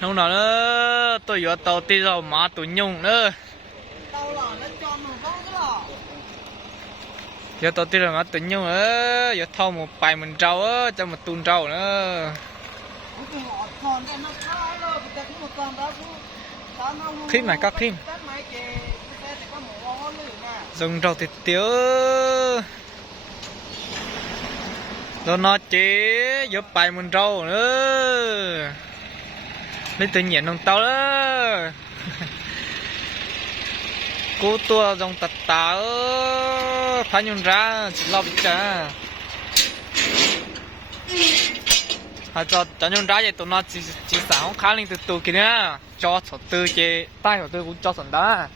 Không nào nữa, tôi vừa tàu tí rồi mà tụi nhung nữa. Tao là nó cho mình có cái lò. Giờ tàu tí rồi mà tụi nhung nữa, giờ thâu một bài mình trâu á, cho một tuần trâu nữa. Cái ngọt còn cái nó thái rồi, cái cũng một con đó cũng. Khím này có khím. Dùng trâu thịt tiếu. Rồi nó chế giờ bài mình trâu nữa. Lấy tự nhiên nông tao đó. Cố tua dòng tạt tà phải nhung ra chỉ lo bị trả. Họ cho nhung ra vậy tụi nó chỉ sáng khá lên từ từ kia cho sổ tư chế tay của tôi cũng cho sẵn đó.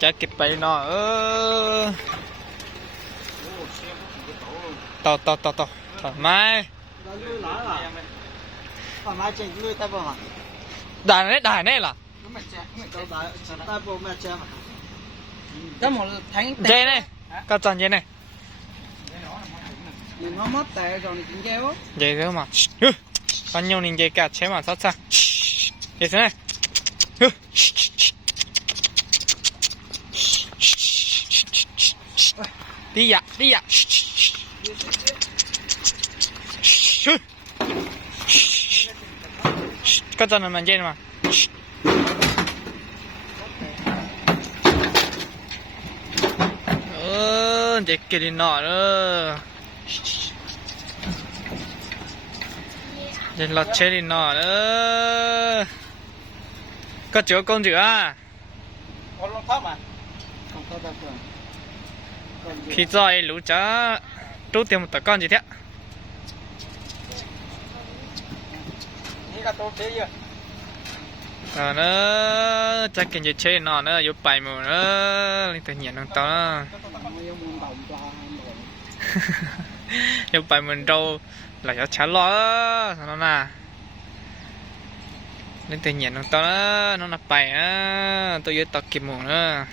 Chả kịp bày nó to thoải mái. Đài này là đó một tháng dê này các chọn dê này mình nó mất tệ rồi mình kéo dê thế mà con nhau mình dê cả chế mà sát xa dê thế này đi dạ các chọn là dê mà dê kia đi nọ nữa dê lọt chế đi nọ nữa có chữa con chữa à con lông thấp mà khi rồi lũ chả trú tiền một tờ con gì thếนี่ก็โตเตี้ย nó chắc cái gì chơi nó vô bài mà nó lên tự nhiên nó to vô bài mình đâu là cho chả lo nó nè lên tự nhiên nó to nó là bài á tôi vô tập kịp mồm nữa